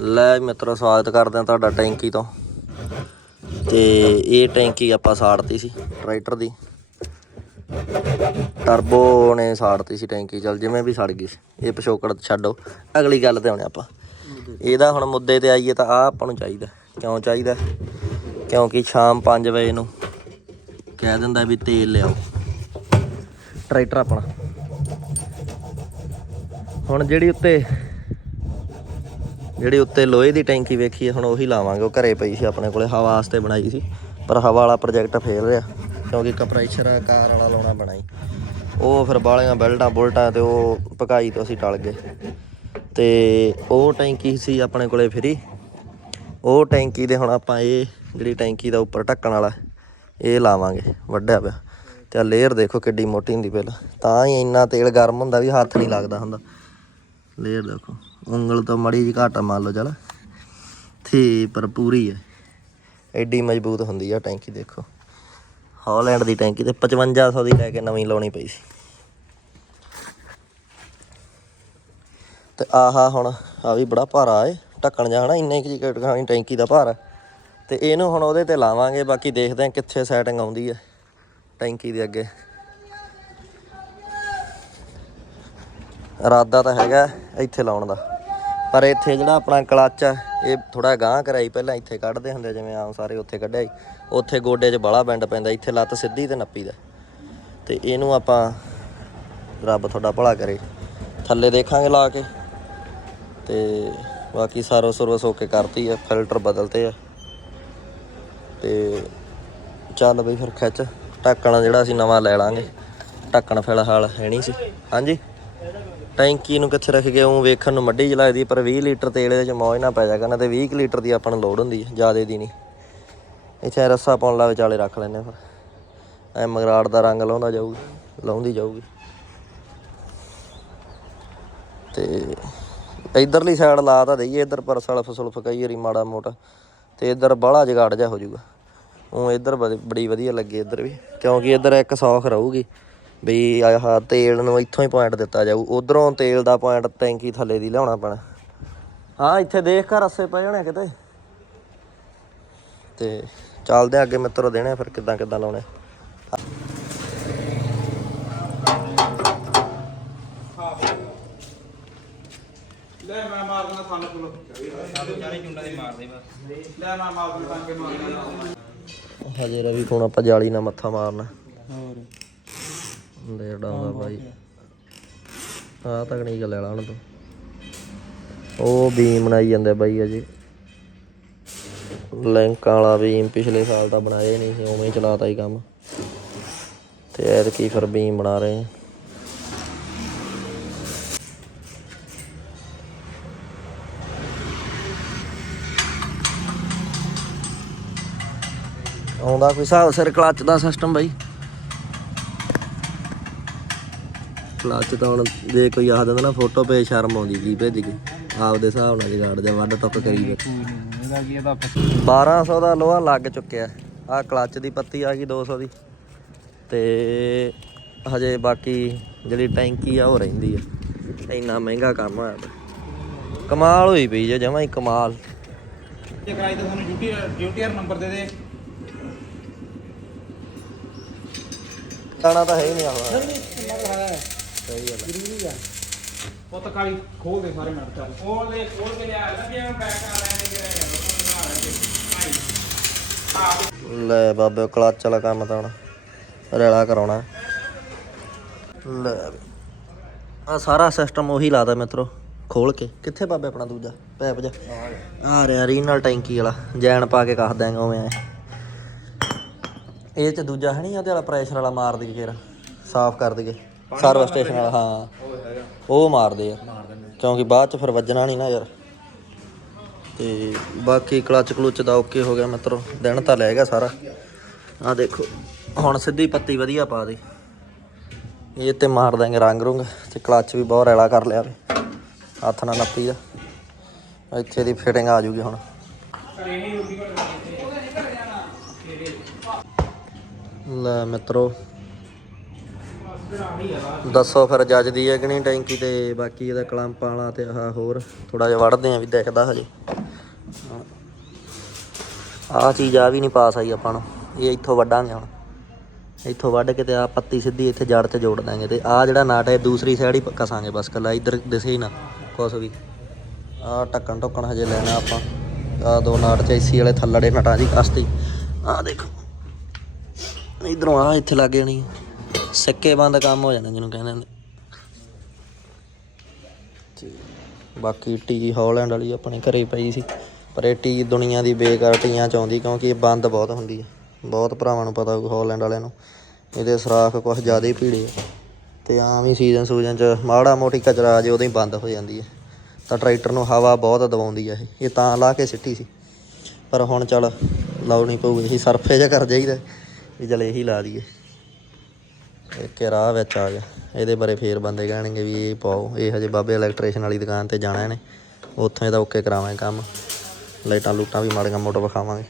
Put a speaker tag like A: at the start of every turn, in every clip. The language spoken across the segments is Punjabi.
A: ਲੈ ਮਿੱਤਰੋ, ਸਵਾਗਤ ਕਰਦੇ ਹਾਂ ਤੁਹਾਡਾ ਟੈਂਕੀ ਤੋਂ। ਤੇ ਇਹ ਟੈਂਕੀ ਆਪਾਂ ਸਾੜਤੀ ਸੀ, ਟਰੈਕਟਰ ਦੀ। ਟਰਬੋ ਨੇ ਸਾੜਤੀ ਸੀ ਟੈਂਕੀ, ਚਲ ਜਿਵੇਂ ਵੀ ਸੜ ਗਈ ਸੀ। ਇਹ ਪਿਛੋਕੜ ਛੱਡੋ, ਅਗਲੀ ਗੱਲ ਤੇ ਆਉਣੇ ਆਪਾਂ। ਇਹਦਾ ਹੁਣ ਮੁੱਦੇ ਤੇ ਆਈਏ ਤਾਂ ਆ ਆਪਾਂ ਨੂੰ ਚਾਹੀਦਾ। ਕਿਉਂ ਚਾਹੀਦਾ? ਕਿਉਂਕਿ ਸ਼ਾਮ 5 ਵਜੇ ਨੂੰ ਕਹਿ ਦਿੰਦਾ ਵੀ ਤੇਲ ਲਿਆਓ। ਟਰੈਕਟਰ ਆਪਣਾ। ਹੁਣ ਜਿਹੜੀ ਉੱਤੇ ਜਿਹੜੀ ਉੱਤੇ ਲੋਹੇ ਦੀ ਟੈਂਕੀ ਵੇਖੀ ਹੈ, ਹੁਣ ਉਹੀ ਲਾਵਾਂਗੇ। ਉਹ ਘਰੇ ਪਈ ਸੀ, ਆਪਣੇ ਕੋਲੇ ਹਵਾ ਵਾਸਤੇ ਬਣਾਈ ਸੀ, ਪਰ ਹਵਾ ਵਾਲਾ ਪ੍ਰੋਜੈਕਟ ਫੇਲ ਰਿਹਾ, ਕਿਉਂਕਿ ਕੰਪਰੈਸ਼ਰ ਕਾਰ ਵਾਲਾ ਲਾਉਣਾ ਬਣਾਈ ਉਹ ਫਿਰ ਬਾਲੀਆਂ ਬੈਲਟਾਂ, ਬੁਲਟਾਂ ਤੇ ਉਹ ਪਕਾਈ ਤੋਂ ਅਸੀਂ ਟਲ ਗਏ। ਤੇ ਉਹ ਟੈਂਕੀ ਸੀ ਆਪਣੇ ਕੋਲੇ ਫਰੀ। ਉਹ ਟੈਂਕੀ ਦੇ ਹੁਣ ਆਪਾਂ ਇਹ ਜਿਹੜੀ ਟੈਂਕੀ ਦਾ ਉੱਪਰ ਢੱਕਣ ਵਾਲਾ, ਇਹ ਲਾਵਾਂਗੇ ਵੱਡਿਆ ਪਿਆ। ਤੇ ਆ ਲੇਅਰ ਦੇਖੋ ਕਿੱਡੀ ਮੋਟੀ ਹੁੰਦੀ ਪਹਿਲਾਂ। ਤਾਂ ਹੀ ਇੰਨਾ ਤੇਲ ਗਰਮ ਹੁੰਦਾ ਵੀ ਹੱਥ ਨਹੀਂ ਲੱਗਦਾ ਹੁੰਦਾ। ਲੇਅਰ ਦੇਖੋ। ਉਂਗਲ ਤੋਂ ਮੜੀ ਜੀ ਘਾਟਾ ਮੰਨ ਲਓ, ਚਲ। ਤੇ ਪਰ ਪੂਰੀ ਹੈ ਐਡੀ ਮਜ਼ਬੂਤ ਹੁੰਦੀ ਆ ਟੈਂਕੀ, ਦੇਖੋ। ਹਾਲੈਂਡ ਦੀ ਟੈਂਕੀ ਤੇ 5500 ਦੀ ਲੈ ਕੇ ਨਵੀਂ ਲਾਉਣੀ ਪਈ ਸੀ। ਤੇ ਆਹਾ ਹੁਣ, ਆ ਵੀ ਬੜਾ ਭਾਰਾ ਏ ਢੱਕਣ ਜਾਣਾ ਇੰਨੇ ਕੀ ਖਾਣੀ ਟੈਂਕੀ ਦਾ ਭਾਰ। ਤੇ ਇਹਨੂੰ ਹੁਣ ਉਹਦੇ ਤੇ ਲਾਵਾਂਗੇ, ਬਾਕੀ ਦੇਖਦੇ ਆ ਕਿੱਥੇ ਸੈਟਿੰਗ ਆਉਂਦੀ ਹੈ ਟੈਂਕੀ ਦੇ ਅੱਗੇ। ਇਰਾਦਾ ਤਾਂ ਹੈਗਾ ਇੱਥੇ ਲਾਉਣ ਦਾ। ਪਰ ਇੱਥੇ ਜਿਹੜਾ ਆਪਣਾ ਕਲੱਚ ਆ, ਇਹ ਥੋੜਾ ਗਾਂਹ ਕਰਾਈ ਪਹਿਲਾਂ ਇੱਥੇ ਕੱਢਦੇ ਹੁੰਦੇ ਜਿਵੇਂ ਆਮ ਸਾਰੇ ਉੱਥੇ ਕੱਢਿਆ ਸੀ। ਉੱਥੇ ਗੋਡੇ 'ਚ ਬਾਲਾ ਬੈਂਡ ਪੈਂਦਾ, ਇੱਥੇ ਲੱਤ ਸਿੱਧੀ ਤੇ ਨੱਪੀ ਦਾ। ਤੇ ਇਹਨੂੰ ਆਪਾਂ ਰੱਬ ਤੁਹਾਡਾ ਭਲਾ ਕਰੇ। ਥੱਲੇ ਦੇਖਾਂਗੇ ਲਾ ਕੇ। ਤੇ ਬਾਕੀ ਸਾਰੋ ਸਰਵਿਸ ਓਕੇ ਕਰਤੀ ਆ, ਫਿਲਟਰ ਬਦਲਤੇ ਆ। ਤੇ ਚੱਲ ਬਈ ਫਿਰ ਖਿੱਚ। ਢੱਕਣ ਜਿਹੜਾ ਅਸੀਂ ਨਵਾਂ ਲੈ ਲਾਂਗੇ। ਢੱਕਣ ਫਿਲਹਾਲ ਹੈ ਨਹੀਂ ਸੀ। ਹਾਂਜੀ? ਟੈਂਕੀ ਨੂੰ ਕਿੱਥੇ ਰੱਖ ਗਏ ਉਹ ਵੇਖਣ ਨੂੰ ਮੱਡੀ ਚ ਲੱਗਦੀ, ਪਰ 20 ਲੀਟਰ ਤੇਲ ਇਹਦੇ ਚ ਮੌਜ ਨਾ ਪੈ ਜਾ ਕਰਨਾ ਤੇ 20 ਕੁ ਲੀਟਰ ਦੀ ਆਪਾਂ ਨੂੰ ਲੋੜ ਹੁੰਦੀ ਹੈ, ਜ਼ਿਆਦੇ ਦੀ ਨਹੀਂ। ਇੱਥੇ ਰੱਸਾ ਪਾਉਣ ਲਾ ਵਿਚਾਲੇ ਰੱਖ ਲੈਨੇ ਫਿਰ। ਐ ਮਗਰਾੜ ਦਾ ਰੰਗ ਲਾਉਂਦਾ ਜਾਊਗੀ ਲਾਉਂਦੀ ਜਾਊਗੀ। ਤੇ ਇਧਰਲੀ ਸਾਈਡ ਲਾ ਤਾਂ ਦਈਏ, ਇਧਰ ਪਰ ਸਲਫ ਸੁਲਫ ਕਈ ਵਾਰੀ ਮਾੜਾ ਮੋਟਾ, ਤੇ ਇਧਰ ਬਾਹਲਾ ਜਗਾੜ ਜਾ ਹੋ ਜਾਊਗਾ। ਉਹ ਇਧਰ ਬੜੀ ਵਧੀਆ ਲੱਗੇ ਇਧਰ ਵੀ, ਕਿਉਂਕਿ ਇਧਰ ਇੱਕ ਸੌਖ ਰਹੂਗੀ। ਵੀ ਆਹ ਤੇਲ ਨੂੰ ਇੱਥੋਂ ਹੀ ਪੁਆਇੰਟ ਦਿੱਤਾ ਜਾਊ। ਉਧਰੋਂ ਤੇਲ ਦਾ ਪੁਆਇੰਟ ਟੈਂਕੀ ਥੱਲੇ ਦੀ ਲਿਆਉਣਾ ਪੈਣਾ। ਹਾਂ ਇੱਥੇ ਦੇਖ ਕਰ ਰਸੇ ਪੈ ਜਾਣੇ ਕਿਤੇ। ਤੇ ਚੱਲਦੇ ਆ ਅੱਗੇ ਮਿੱਤਰੋ ਦੇਣੇ ਫਿਰ ਕਿੱਦਾਂ ਕਿੱਦਾਂ ਲਾਉਣੇ।
B: ਲੈ ਮੈਂ ਮਾਰ ਦਿੰਦਾ ਸਾਨੂੰ ਕੋਲ। ਸਾਡੇ ਚਾਰੇ ਚੁੰਡਾ ਦੇ ਮਾਰਦੇ ਬਸ ਲੈ ਮੈਂ ਮਾਰ ਦਿੰਦਾ ਤਾਂ ਕੇ ਮਾਰ ਦਿੰਦਾ
A: ਹਜੇ ਰਵੀ ਕੋਣ ਆਪਾਂ ਜਾਲੀ ਨਾਲ ਮੱਥਾ ਮਾਰਨਾ।
B: ਹੋਰ।
A: ਲੈ ਡਾਉਂਦਾ ਬਾਈ। ਆ ਤਕਨੀਕ ਲੈ ਲਾ ਹੁਣ ਤੂੰ। ਉਹ ਬੀਮ ਬਣਾਈ ਜਾਂਦੇ ਬਾਈ ਅਜੇ। ਲਿੰਕ ਵਾਲਾ ਬੀਮ ਪਿਛਲੇ ਸਾਲ ਦਾ ਬਣਾਇਆ ਨਹੀਂ ਸੀ ਉਵੇਂ ਹੀ ਚਲਾਤਾ ਹੀ ਕੰਮ। ਤੇ ਐਤਕੀ ਫਿਰ ਬੀਮ ਬਣਾ ਰਹੇ ਆਉਂਦਾ ਕੋਈ ਹਿਸਾਬ ਸਿਰ ਕਲੱਚ ਦਾ ਸਿਸਟਮ ਬਾਈ? ਕਲੱਚ ਤਾਂ ਹੁਣ ਜੇ ਕੋਈ ਆਖ ਦਿੰਦਾ ਨਾ ਫੋਟੋ ਪੇ ਸ਼ਰਮ ਆਉਂਦੀ ਜੀ ਭੇਜ ਕੇ ਆਪਦੇ ਹਿਸਾਬ ਨਾਲ ਜਗਾੜ ਜਾ ਵੱਡ ਟੱਪ ਕਰੀ ਫਿਰ
B: ਇਹਦਾ ਕੀ ਇਹਦਾ
A: 1200 ਦਾ ਲੋਹਾ ਲੱਗ ਚੁੱਕਿਆ ਆ ਕਲੱਚ ਦੀ ਪੱਤੀ ਆ ਗਈ 200 ਦੀ ਤੇ ਹਜੇ ਬਾਕੀ ਜਿਹੜੀ ਟੈਂਕੀ ਆ ਉਹ ਰਹਿੰਦੀ ਆ ਇੰਨਾ ਮਹਿੰਗਾ ਕੰਮ ਪਿਆ। ਕਮਾਲ ਹੋਈ ਪਈ ਜੇ ਜਮਾਂ ਹੀ ਕਮਾਲ
B: ਜੇ ਕਰਾਈ ਤਾਂ ਸਾਨੂੰ ਡਿਊਟੀ ਡਿਊਟੀਅਰ ਨੰਬਰ ਦੇ ਦੇ
A: ਦਾਣਾ ਤਾਂ ਹੈ ਹੀ ਨਹੀਂ ਆਵਾ
B: ਸਹੀ ਗੱਲ ਉਹ ਤਾਂ ਕਾਲੀ ਖੋਲ ਦੇ ਸਾਰੇ ਨਟ ਚੱਲ। ਖੋਲ ਦੇ ਖੋਲ ਕੇ ਲਿਆ ਲੱਭੀ ਮੈਂ ਪੈਕ ਕਰ ਲੈਣੇ ਕਿ
A: ਲੈ ਬਾਬੇ ਕਲੱਚ ਵਾਲਾ ਕੰਮ ਤਾਂ ਹੁਣ ਰੈਲਾ ਕਰਾਉਣਾ। ਲੈ ਆ ਸਾਰਾ ਸਿਸਟਮ ਉਹੀ ਲਾਦਾ ਮਿੱਤਰੋ ਖੋਲ ਕੇ। ਕਿੱਥੇ ਬਾਬੇ ਆਪਣਾ ਦੂਜਾ? ਪੈਪ ਜਾ। ਆ ਰਿਹਾ ਰੀਨਲ ਟੈਂਕੀ ਵਾਲਾ ਜੈਨ ਪਾ ਕੇ ਕੱਸ ਦਾਂਗਾ ਉਵੇਂ ਐਂ। ਇਹ ਚ ਦੂਜਾ ਹੈ ਨਹੀਂ ਉਹਦੇ ਵਾਲਾ ਪ੍ਰੈਸ਼ਰ ਵਾਲਾ ਮਾਰ ਦਈਏ ਫੇਰ। ਸਾਫ਼ ਕਰ ਦਈਏ। ਸਰਵਿਸ ਸਟੇਸ਼ਨ ਵਾਲਾ ਹਾਂ। ਉਹ ਮਾਰਦੇ ਆ। ਕਿਉਂਕਿ ਬਾਅਦ ਚ ਫਿਰ ਵੱਜਣਾ ਨਹੀਂ ਨਾ ਯਾਰ। ਤੇ ਬਾਕੀ ਕਲੱਚ ਕਲੁੱਚ ਦਾ ਓਕੇ ਹੋ ਗਿਆ ਮਿੱਤਰੋ। ਦਿਨ ਤਾਂ ਲੈ ਗਿਆ ਸਾਰਾ। ਆ ਦੇਖੋ ਹੁਣ ਸਿੱਧੀ ਪੱਤੀ ਵਧੀਆ ਪਾ ਦੇ। ਇਹ ਤੇ ਮਾਰ ਦਾਂਗੇ ਰੰਗ ਰੁੰਗ। ਤੇ ਕਲੱਚ ਵੀ ਬਹੁਤ ਰੈਲਾ ਕਰ ਲਿਆ ਵੇ। ਹੱਥ ਨਾਲ ਨੱਪੀ ਦਾ ਇੱਥੇ ਦੀ ਫਿਟਿੰਗ ਆ ਜੂਗੀ ਹੁਣ। ਲੈ ਮਿੱਤਰੋ ਦੱਸੋ ਫਿਰ ਜੱਜਦੀ ਹੈ ਕਿ ਨਹੀਂ, ਟੈਂਕੀ ਤੇ ਬਾਕੀ ਇਹਦਾ ਕਲੰਪ ਵਾਲਾ ਤੇ ਆਹ ਹੋਰ ਥੋੜਾ ਜਿਹਾ ਵੜਦੇ ਆ ਵੀ ਦੇਖਦਾ ਹਜੇ। ਆਹ ਚੀਜ਼ ਆ ਵੀ ਨਹੀਂ ਪਾਸ ਆਈ ਆਪਾਂ ਨੂੰ, ਇਹ ਇੱਥੋਂ ਵੱਢਾਂਗੇ ਹੁਣ। ਇੱਥੋਂ ਵੱਢ ਕੇ ਤੇ ਆ ਪੱਤੀ ਸਿੱਧੀ ਇੱਥੇ ਜੜ 'ਚ ਜੋੜ ਦਾਂਗੇ ਤੇ ਆ ਜਿਹੜਾ ਨਾਟ ਹੈ, ਦੂਸਰੀ ਸਾਈਡ ਹੀ ਕਸਾਂਗੇ ਬਸ ਕੱਲਾ, ਇੱਧਰ ਦਿਸੇ ਹੀ ਨਾ, ਕੁਛ ਵੀ। ਆ ਟੱਕਣ ਟੁੱਕਣ ਹਜੇ ਲੈਣਾ ਆਪਾਂ ਆ ਦੋ ਨਾਟ ਚੈਸੀ ਵਾਲੇ ਥੱਲੜੇ ਨਟਾਂ ਦੀ ਕਸਤੀ। ਆ ਦੇਖੋ, ਇਧਰੋਂ ਆ ਇੱਥੇ ਲੱਗ ਜਾਣੀ ਸਿੱਕੇ ਬੰਦ ਕੰਮ ਹੋ ਜਾਂਦਾ ਜਿਹਨੂੰ ਕਹਿੰਦੇ ਨੇ ਬਾਕੀ ਟੀ ਹਾਲੈਂਡ ਵਾਲੀ ਆਪਣੇ ਘਰੇ ਪਈ ਸੀ, ਪਰ ਇਹ ਟੀ ਦੁਨੀਆ ਦੀ ਬੇਕਾਰ ਟੀਆਂ ਚ ਆਉਂਦੀ ਕਿਉਂਕਿ ਇਹ ਬੰਦ ਬਹੁਤ ਹੁੰਦੀ ਹੈ ਬਹੁਤ ਭਰਾਵਾਂ ਨੂੰ ਪਤਾ ਹੋਊ ਹੌਲੈਂਡ ਵਾਲਿਆਂ ਨੂੰ, ਇਹਦੇ ਸਰਾਖ ਕੁਝ ਜ਼ਿਆਦਾ ਹੀ ਭੀੜੇ ਆ। ਤੇ ਆਮ ਹੀ ਸੀਜ਼ਨ ਸੂਜਨ ਚ ਮਾੜਾ ਮੋਟੀ ਕਚਰਾ ਆ ਜੇ ਉਦੋਂ ਹੀ ਬੰਦ ਹੋ ਜਾਂਦੀ ਹੈ ਤਾਂ ਟਰੈਕਟਰ ਨੂੰ ਹਵਾ ਬਹੁਤ ਦਬਾਉਂਦੀ ਹੈ ਇਹ ਇਹ ਤਾਂ ਲਾ ਕੇ ਸਿੱਟੀ ਸੀ। ਪਰ ਹੁਣ ਚੱਲ ਲਾਉਣੀ ਪਊਗੀ ਅਸੀਂ ਸਰਫੇ ਜਿਹਾ ਕਰ ਜਾਈਦਾ, ਵੀ ਚਲ ਇਹੀ ਲਾ ਦਈਏ। ਇੱਕ ਰਾਹ ਵਿੱਚ ਆ ਗਿਆ। ਇਹਦੇ ਬਾਰੇ ਫੇਰ ਬੰਦੇ ਕਹਿਣਗੇ ਵੀ ਇਹ ਪਾਓ। ਇਹ ਹਜੇ ਬਾਬੇ ਇਲੈਕਟ੍ਰੀਸ਼ਨ ਵਾਲੀ ਦੁਕਾਨ ਤੇ ਜਾਣਾ ਇਹਨੇ। ਉੱਥੋਂ ਇਹਦਾ ਓਕੇ ਕਰਾਵਾਂਗੇ ਕੰਮ। ਲਾਈਟਾਂ ਲੂਟਾਂ ਵੀ ਮਾੜੀਆਂ ਮੋਟਾ ਵਿਖਾਵਾਂਗੇ।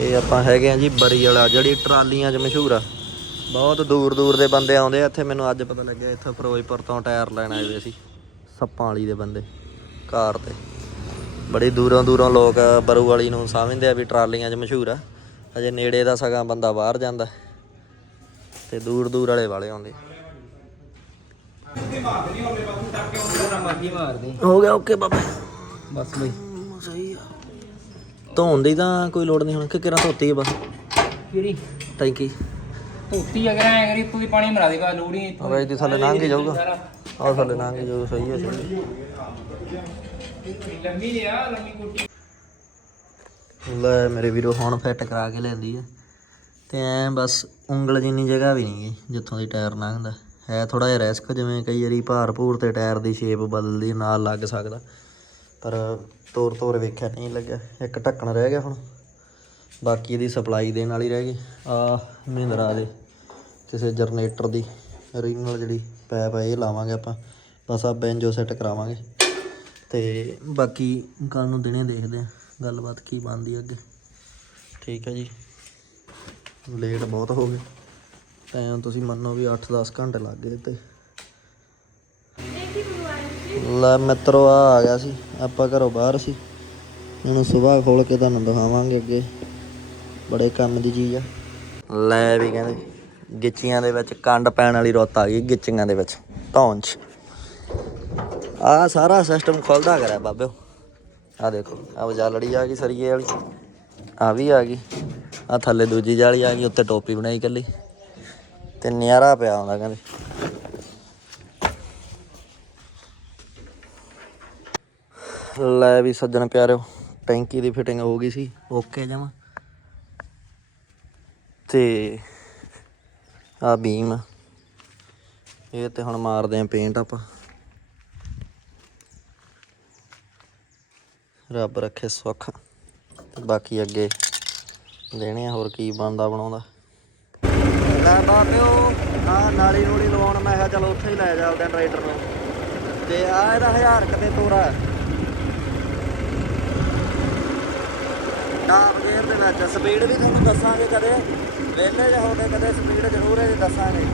A: ਇਹ ਆਪਾਂ ਹੈਗੇ ਆ ਜੀ ਬਰੀ ਵਾਲਾ, ਜਿਹੜੀ ਟਰਾਲੀਆਂ 'ਚ ਮਸ਼ਹੂਰ ਆ। ਬਹੁਤ ਦੂਰ ਦੂਰ ਦੇ ਬੰਦੇ ਆਉਂਦੇ ਆ ਇੱਥੇ ਮੈਨੂੰ ਅੱਜ ਪਤਾ ਲੱਗਿਆ ਇੱਥੇ ਫਿਰੋਜ਼ਪੁਰ ਤੋਂ ਟਾਇਰ ਲੈਣ ਆਏ ਹੋਏ ਸੀ ਸੱਪਾਂ ਵਾਲੀ ਦੇ ਬੰਦੇ ਕਾਰ ਤੇ। ਬੜੀ ਦੂਰੋਂ ਦੂਰੋਂ ਲੋਕ ਬਰੂ ਵਾਲੀ ਨੂੰ ਸਮਝਦੇ ਆ ਵੀ ਟਰਾਲੀਆਂ 'ਚ ਮਸ਼ਹੂਰ ਆ ਅਜੇ ਨੇੜੇ ਦਾ ਸਗਾ ਬੰਦਾ ਬਾਹਰ ਜਾਂਦਾ ਤੇ ਦੂਰ ਦੂਰ ਵਾਲੇ ਵਾਲੇ ਆਉਂਦੇ। ਹੋ ਗਿਆ ਓਕੇ ਬਾਬਾ।
C: ਬਸ ਬਈ।
A: ਸਹੀ ਆ। ਧੋਣ ਦੀ ਤਾਂ ਕੋਈ ਲੋੜ ਨਹੀਂ ਹੁਣ ਕਿ ਕਿਰਾਂ ਧੋਤੀ ਹੈ ਬਸ?
C: ਕਿਹੜੀ?
A: ਟੈਂਕੀ।
C: ਧੋਤੀ ਅਗਰ ਐ ਕਰੀ ਤੂੰ ਪਾਣੀ ਮਰਾ ਦੇਗਾ ਲੋੜੀ
A: ਅਬ ਇਹਦੇ ਥੱਲੇ ਲੰਘ ਹੀ ਜਾਊਗਾ। ਆਹ ਥੱਲੇ ਲੰਘ ਹੀ ਜਾਊਗਾ ਸਹੀ ਹੈ ਸਹੀ ਹੈ।
C: ਲੰਮੀ ਲਿਆ ਲੰਮੀ ਕੁੱਟੀ
A: ਲੈ ਮੇਰੇ ਵੀਰੋ ਹੁਣ ਫਿੱਟ ਕਰਾ ਕੇ ਲੈਂਦੀ ਹੈ। ਤੇ ਐ ਬਸ ਉਂਗਲ ਜਿੰਨੀ ਜਗ੍ਹਾ ਵੀ ਨਹੀਂ ਜਿੱਥੋਂ ਦੀ ਟਾਇਰ ਲੰਘਦਾ। ਹੈ ਥੋੜਾ ਜਿਹਾ ਰਿਸਕ ਜਿਵੇਂ ਕਈ ਵਾਰੀ ਭਾਰ ਭੂਰ ਤੇ ਟਾਇਰ ਦੀ ਸ਼ੇਪ ਬਦਲਦੀ ਨਾਲ ਲੱਗ ਸਕਦਾ। ਪਰ ਤੋਰ ਤੋਰ ਵੇਖਿਆ ਨਹੀਂ ਲੱਗਿਆ। ਇੱਕ ਢੱਕਣ ਰਹਿ ਗਿਆ ਹੁਣ। ਬਾਕੀ ਇਹਦੀ ਸਪਲਾਈ ਦੇਣ ਵਾਲੀ ਰਹਿ ਗਈ। ਆ ਮਹਿੰਦਰਾ ਦੇ ਕਿਸੇ ਜਨਰੇਟਰ ਦੀ ਰੀਨਲ ਜਿਹੜੀ ਪੈਪ ਹੈ ਇਹ ਲਾਵਾਂਗੇ ਆਪਾਂ। ਬਸ ਆ ਬੈਂਜੋ ਸੈੱਟ ਕਰਾਵਾਂਗੇ। ਤੇ ਬਾਕੀ ਕੱਲ ਨੂੰ ਦਿਨੇ ਦੇਖਦੇ ਆ ਗੱਲਬਾਤ ਕੀ ਬਣਦੀ ਅੱਗੇ। ਠੀਕ ਹੈ ਜੀ। ਲੇਟ ਬਹੁਤ ਹੋ ਗਏ। ਟਾਈਮ ਤੁਸੀਂ ਮੰਨੋ ਵੀ 8-10 ਘੰਟੇ ਲੱਗ ਗਏ ਤੇ ਲੈ ਮਿੱਤਰੋ, ਆ ਆ ਗਿਆ ਸੀ। ਆਪਾਂ ਘਰੋਂ ਬਾਹਰ ਸੀ। ਇਹਨੂੰ ਸਵੇਰ ਖੋਲ ਕੇ ਤੁਹਾਨੂੰ ਦਿਖਾਵਾਂਗੇ ਅੱਗੇ। ਬੜੇ ਕੰਮ ਦੀ ਚੀਜ਼ ਆ। ਲੈ ਵੀ ਕਹਿੰਦੇ ਗਿੱਚੀਆਂ ਦੇ ਵਿੱਚ ਕੰਡ ਪੈਣ ਵਾਲੀ ਰੁੱਤ ਆ ਗਈ ਗਿੱਚੀਆਂ ਦੇ ਵਿੱਚ ਧੌਣ 'ਚ ਆ ਸਾਰਾ ਸਿਸਟਮ ਖੁੱਲਦਾ ਕਰਿਆ ਬਾਬਿਓ। ਆ ਦੇਖੋ, ਆ ਵਜਾਲੜੀ ਆ ਗਈ ਸਰੀਏ ਵਾਲੀ, ਆ ਵੀ ਆ ਗਈ। ਆ ਥੱਲੇ ਦੂਜੀ ਜਾਲੀ ਆ ਗਈ, ਉੱਤੇ ਟੋਪੀ ਬਣਾਈ ਕੱਲੀ ਤੇ ਨਿਆਰਾ ਪਿਆ ਹੁੰਦਾ ਕਹਿੰਦੇ। ਲੈ ਵੀ ਸੱਜਣ ਪਿਆਰਿਓ, ਟੈਂਕੀ ਦੀ ਫਿਟਿੰਗ ਹੋ ਗਈ ਸੀ, ਓਕੇ ਜਮਾ। ਤੇ ਆ। ਬੀਮ ਇਹ ਤੇ ਹੁਣ ਮਾਰਦੇ ਆਂ ਪੇਂਟ ਆਪਾਂ। ਰੱਬ ਰੱਖੇ ਸੁੱਖ। ਤੇ ਬਾਕੀ ਅੱਗੇ ਦੇਣੇ ਆ, ਹੋਰ ਕੀ ਬਣਦਾ ਬਣਾਉਂਦਾ। ਲੈ ਬਾਬਿਓ ਆ ਨਾਲੀ ਨੂਲੀ ਲਵਾਉਣ, ਮੈਂ ਕਿਹਾ ਚਲ ਉੱਥੇ ਹੀ ਲੈ ਚੱਲਦੇ ਆਂ ਟਰੈਕਟਰ ਨੂੰ। ਤੇ ਆ ਇਹਦਾ ਹਜ਼ਾਰ ਕਿਤੇ ਤੋਰਾ। ਗੇਅਰ ਦੇ ਵਿੱਚ ਸਪੀਡ ਵੀ ਤੁਹਾਨੂੰ ਦੱਸਾਂਗੇ ਕਦੇ। ਵਿਹਲੇ ਜੇ ਹੋਵੇ ਕਦੇ ਸਪੀਡ ਜ਼ਰੂਰ ਹੈ। ਦੱਸਾਂਗੇ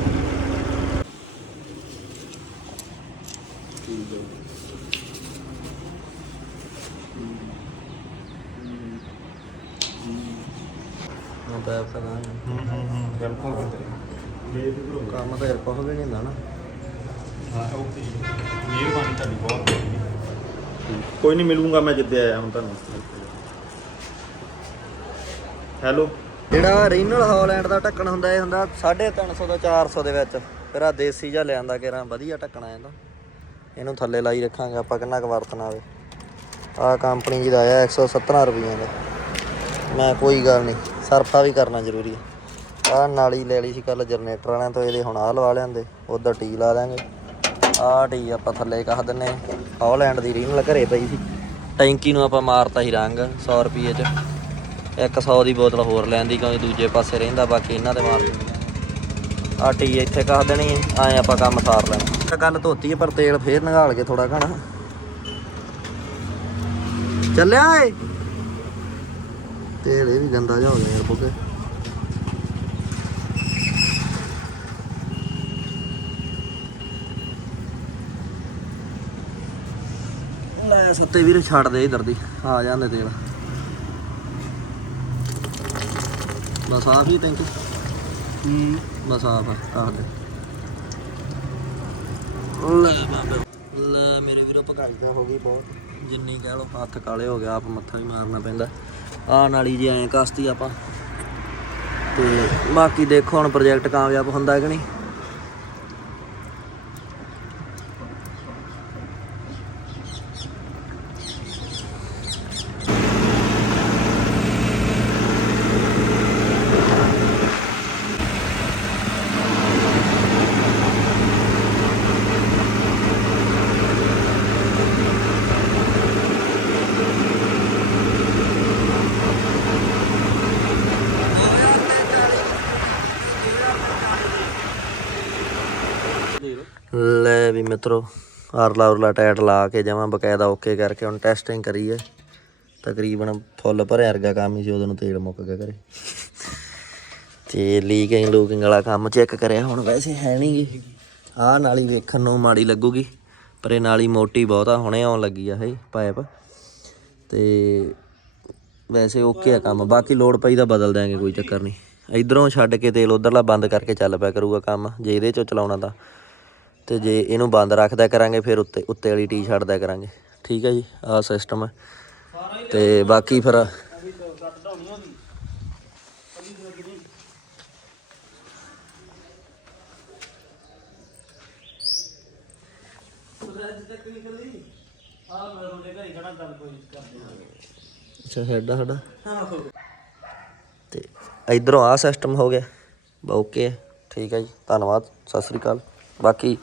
A: ਮੈਂ ਬੈਠ ਸਕਦਾ
B: ਹੂੰ। ਹੂੰ ਹੂੰ ਬਿਲਕੁਲ।
A: ਕੰਮ ਤਾਂ ਯਾਰ ਕੁਛ ਵੀ ਨਹੀਂ ਹੁੰਦਾ ਨਾ।
B: ਹਾਂ ਓਕੇ ਮਿਹਰਬਾਨੀ ਤੁਹਾਡੀ ਬਹੁਤ। ਕੋਈ ਨਹੀਂ ਮਿਲੂੰਗਾ ਮੈਂ ਜਿੱਦੇ ਆਇਆ ਹੁਣ ਤੁਹਾਨੂੰ। ਹੈਲੋ।
A: ਜਿਹੜਾ ਰੀਨਲ ਹਾਲੈਂਡ ਦਾ ਢੱਕਣ ਹੁੰਦਾ, ਇਹ ਹੁੰਦਾ 350 ਤੋਂ 400 ਦੇ ਵਿੱਚ। ਫਿਰ ਆ ਦੇਸੀ ਜਿਹਾ ਲਿਆਂਦਾ ਕਿਰਾਂ, ਵਧੀਆ ਢੱਕਣਾ ਇਹਦਾ ਇਹਨੂੰ ਥੱਲੇ ਲਾਈ ਰੱਖਾਂਗੇ ਆਪਾਂ, ਕਿੰਨਾ ਕੁ ਵਰਤਣਾ ਆਵੇ। ਆ ਕੰਪਨੀ ਜੀ ਦਾ ਆਇਆ 117 ਰੁਪਈਆਂ ਦਾ। ਮੈਂ ਕੋਈ ਗੱਲ ਨਹੀਂ, ਸਰਫਾ ਵੀ ਕਰਨਾ ਜ਼ਰੂਰੀ ਹੈ ਆ ਨਾਲੀ ਲੈ ਲਈ ਸੀ ਕੱਲ ਜਨਰੇਟਰ ਵਾਲਿਆਂ ਤੋਂ, ਇਹਦੇ ਹੁਣ ਆ ਲਵਾ ਲਿਆਂਦੇ, ਉਧਰ ਟੀ ਲਾ ਦਾਂਗੇ ਆ ਟੀ ਆਪਾਂ ਥੱਲੇ ਕਹ ਦਿੰਨੇ ਹਾਲੈਂਡ ਦੀ ਰੀਨਲ ਘਰੇ ਪਈ ਸੀ। ਟੈਂਕੀ ਨੂੰ ਆਪਾਂ ਮਾਰਤਾ ਸੀ ਰੰਗ 100 ਰੁਪਏ ਚ। ਇੱਕ 100 ਦੀ ਬੋਤਲ ਹੋਰ ਲੈਂਦੀ ਕਿਉਂਕਿ ਦੂਜੇ ਪਾਸੇ ਰਹਿੰਦਾ, ਬਾਕੀ ਇਹਨਾਂ ਦੇ ਮਾਰ ਆ ਟੀ ਇੱਥੇ ਕਹ ਦੇਣੀ ਆਏ ਆਪਾਂ ਕੰਮ ਸਾਰ ਲੈਣਾ। ਗੱਲ ਧੋਤੀ ਪਰ ਤੇਲ ਫੇਰ ਨਗਾਲ ਕੇ ਥੋੜਾ ਘਣਾ। ਚੱਲਿਆ ਏ। ਤੇਲ ਇਹ ਵੀ ਗੰਦਾ ਜਿਹਾ ਹੋ ਗਿਆ ਯਾਰ ਲੈ ਸੁੱਤੇ ਵੀਰ, ਛੱਡ ਦੇ ਇਧਰ ਦੀ, ਆ ਜਾਂਦੇ ਤੇਲ। ਬਸ ਆਹ ਵੀ ਟੈਂਕੀ
C: ਹੂੰ।
A: ਬਸ ਆਪ ਆਹ ਦੇ ਲੈ ਬਾਬੇ ਲੈ ਮੇਰੇ ਵੀਰੋ ਤਾਂ ਹੋ ਗਈ ਬਹੁਤ। ਜਿੰਨੀ ਕਹਿ ਲੋ ਹੱਥ ਕਾਲੇ ਹੋ ਗਿਆ ਆਪ ਮੱਥਾ ਹੀ ਮਾਰਨਾ ਪੈਂਦਾ। ਆਹ ਨਾਲੀ ਜੀ ਐਂ ਕਸਤੀ ਆਪਾਂ। ਤੇ ਬਾਕੀ ਦੇਖੋ ਹੁਣ ਪ੍ਰੋਜੈਕਟ ਕਾਮਯਾਬ ਹੁੰਦਾ ਕਿ ਨਹੀਂ ਲੈ ਵੀ ਮਿੱਤਰੋ, ਆਰਲਾ ਉਰਲਾ ਟਾਇਰ ਲਾ ਕੇ ਜਮਾਂ ਬਕਾਇਦਾ ਓਕੇ ਕਰਕੇ ਹੁਣ ਟੈਸਟਿੰਗ ਕਰੀ ਹੈ ਤਕਰੀਬਨ ਫੁੱਲ ਭਰਿਆ ਵਰਗਾ ਕੰਮ ਹੀ ਸੀ, ਉਦੋਂ ਨੂੰ ਤੇਲ ਮੁੱਕ ਗਿਆ ਘਰੇ। ਤੇ ਲੀਕਿੰਗ ਲੂਕਿੰਗ ਵਾਲਾ ਕੰਮ ਚੈੱਕ ਕਰਿਆ, ਹੁਣ ਵੈਸੇ ਹੈ ਨਹੀਂ ਆਹ ਨਾਲੀ ਵੇਖਣ ਨੂੰ ਮਾੜੀ ਲੱਗੂਗੀ, ਪਰ ਇਹ ਨਾਲੀ ਮੋਟੀ ਬਹੁਤਾ ਹੁਣੇ ਆਉਣ ਲੱਗੀ ਆ ਇਹ ਪਾਈਪ ਤੇ ਵੈਸੇ ਓਕੇ ਆ ਕੰਮ, ਬਾਕੀ ਲੋਡ ਪਈ ਤਾਂ ਬਦਲ ਦਿਆਂਗੇ, ਕੋਈ ਚੱਕਰ ਨਹੀਂ ਇਧਰੋਂ ਛੱਡ ਕੇ ਤੇਲ ਉਧਰਲਾ ਬੰਦ ਕਰਕੇ ਚੱਲ ਪਿਆ ਕਰੂਗਾ ਕੰਮ, ਜੇ ਇਹਦੇ ਚੋਂ ਚਲਾਉਣਾ ਤਾਂ। ਤੇ ਜੇ ਇਹਨੂੰ ਬੰਦ ਰੱਖਦਾ ਕਰਾਂਗੇ, ਫਿਰ ਉੱਤੇ ਉੱਤੇ ਵਾਲੀ ਟੀ ਛੱਡਦਿਆ ਕਰਾਂਗੇ। ਠੀਕ ਹੈ ਜੀ, ਆਹ ਸਿਸਟਮ ਹੈ। ਤੇ ਬਾਕੀ ਫਿਰ ਅੱਛਾ ਹੈਡ ਆ ਸਾਡਾ। ਤੇ ਇਧਰੋਂ ਆ ਸਿਸਟਮ ਹੋ ਗਿਆ। ਓਕੇ ਠੀਕ ਹੈ ਜੀ, ਧੰਨਵਾਦ, ਸਤਿ ਸ੍ਰੀ ਅਕਾਲ। ਬਾਕੀ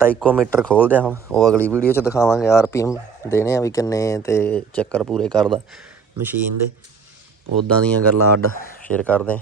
A: ਟਾਈਕੋਮੀਟਰ ਖੋਲਦੇ ਹਾਂ ਹੁਣ। ਉਹ ਅਗਲੀ ਵੀਡੀਓ ਚ ਦਿਖਾਵਾਂਗੇ ਆਰਪੀਐਮ ਦੇਣੇ ਆ ਵੀ ਕਿੰਨੇ ਤੇ ਚੱਕਰ ਪੂਰੇ ਕਰਦਾ ਮਸ਼ੀਨ ਦੇ। ਉਦਾਂ ਦੀਆਂ ਗੱਲਾਂ ਅੱਡ ਸ਼ੇਅਰ ਕਰਦੇ